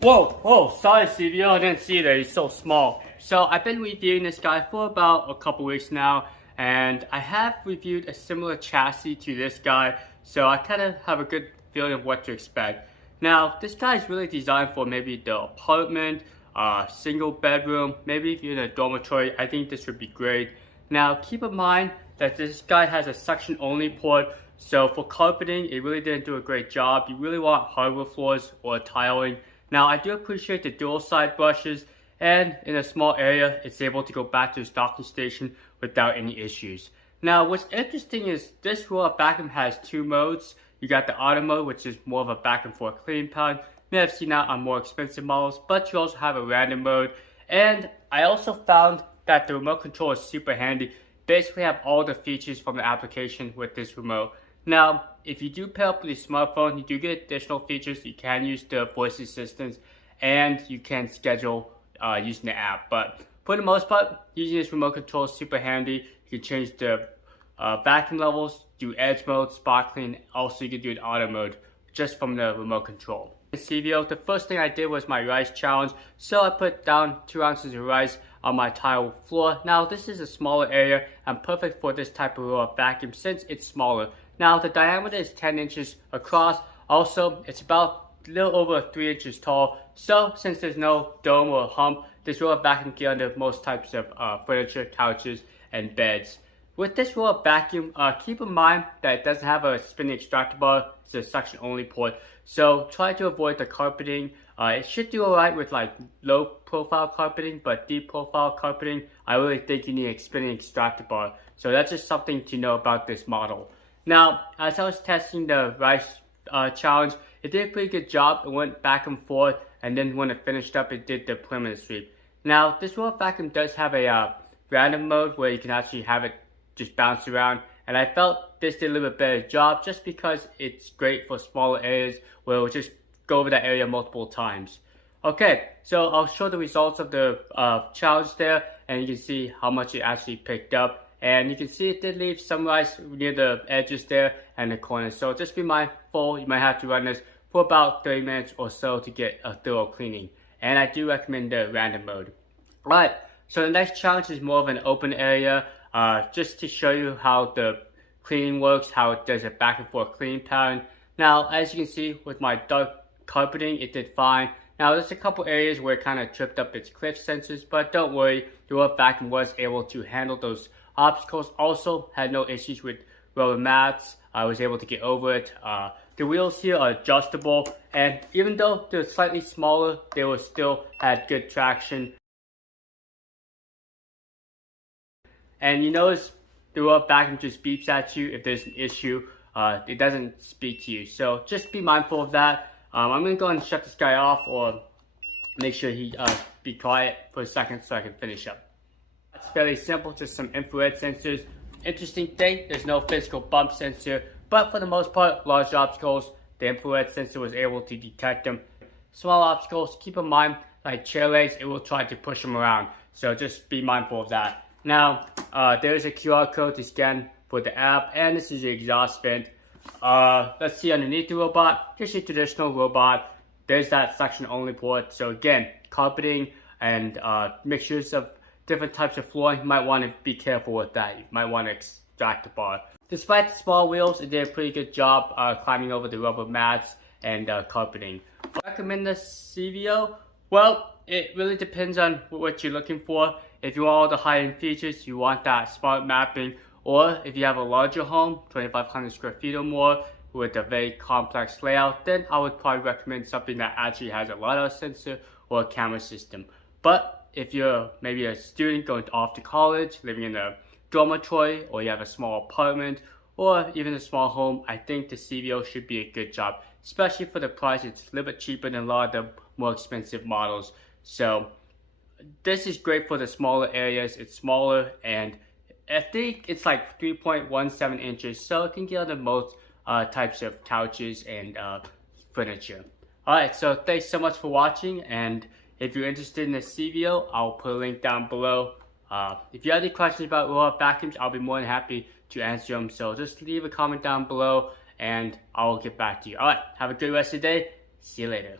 Whoa, sorry Syvio, I didn't see that he's so small. So I've been reviewing this guy for about a couple weeks now, and I have reviewed a similar chassis to this guy, so I kind of have a good feeling of what to expect. Now, this guy is really designed for maybe the apartment, single bedroom, maybe if you're in a dormitory, I think this would be great. Now, keep in mind that this guy has a suction only port, so for carpeting, it really didn't do a great job. You really want hardwood floors or tiling. Now, I do appreciate the dual side brushes, and in a small area, it's able to go back to the docking station without any issues. Now, what's interesting is this roller vacuum has two modes. You got the auto mode, which is more of a back and forth cleaning pattern. You may have seen that on more expensive models, but you also have a random mode. And I also found that the remote control is super handy. Basically have all the features from the application with this remote. Now, if you do pair up with your smartphone, you do get additional features. You can use the voice assistants and you can schedule using the app. But for the most part, using this remote control is super handy. You can change the vacuum levels, do edge mode, spot clean. Also, you can do an auto mode just from the remote control. Syvio, the first thing I did was my rice challenge. So I put down 2 ounces of rice on my tile floor. Now, this is a smaller area and perfect for this type of vacuum since it's smaller. Now, the diameter is 10 inches across. Also, it's about a little over 3 inches tall. So, since there's no dome or hump, this roller vacuum can get under most types of furniture, couches, and beds. With this roller vacuum, keep in mind that it doesn't have a spinning extractor bar. It's a suction only port. So, try to avoid the carpeting. It should do alright with like low profile carpeting, but deep profile carpeting, I really think you need a spinning extractor bar. So, that's just something to know about this model. Now, as I was testing the rice challenge, it did a pretty good job. It went back and forth, and then when it finished up, it did the perimeter sweep. Now, this roller vacuum does have a random mode where you can actually have it just bounce around, and I felt this did a little bit better job just because it's great for smaller areas where it will just go over that area multiple times. Okay, so I'll show the results of the challenge there, and you can see how much it actually picked up. And you can see it did leave some rice near the edges there and the corners. So just be mindful, you might have to run this for about 30 minutes or so to get a thorough cleaning. And I do recommend the random mode. Alright, so the next challenge is more of an open area. Just to show you how the cleaning works, how it does a back and forth cleaning pattern. Now, as you can see with my dark carpeting, it did fine. Now, there's a couple areas where it kind of tripped up its cliff sensors, but don't worry, the roller vacuum was able to handle those obstacles. Also had no issues with rubber mats. I was able to get over it. The wheels here are adjustable, and even though they're slightly smaller, they will still had good traction. And you notice the roller vacuum just beeps at you if there's an issue. It doesn't speak to you, so just be mindful of that. I'm gonna go and shut this guy off, or make sure he be quiet for a second so I can finish up. It's fairly simple, just some infrared sensors. Interesting thing, there's no physical bump sensor, but for the most part, large obstacles, the infrared sensor was able to detect them. Small obstacles, keep in mind, like chair legs, it will try to push them around, so just be mindful of that. Now, there's a QR code to scan for the app, and this is the exhaust vent. Let's see underneath the robot, just a traditional robot. There's that suction only port, so again, carpeting and mixtures of different types of flooring, you might want to be careful with that. You might want to extract the bar. Despite the small wheels, it did a pretty good job climbing over the rubber mats and carpeting. I recommend the Syvio. Well, it really depends on what you're looking for. If you want all the high-end features, you want that smart mapping, or if you have a larger home, 2,500 square feet or more, with a very complex layout, then I would probably recommend something that actually has a LiDAR sensor or a camera system. But if you're maybe a student going off to college, living in a dormitory, or you have a small apartment, or even a small home, I think the Syvio should be a good job. Especially for the price, it's a little bit cheaper than a lot of the more expensive models. So this is great for the smaller areas. It's smaller, and I think it's like 3.17 inches, so it can get under most types of couches and furniture. Alright, so thanks so much for watching, and if you're interested in the Syvio, I'll put a link down below. If you have any questions about roller vacuums, I'll be more than happy to answer them. So just leave a comment down below and I'll get back to you. Alright, have a good rest of the day. See you later.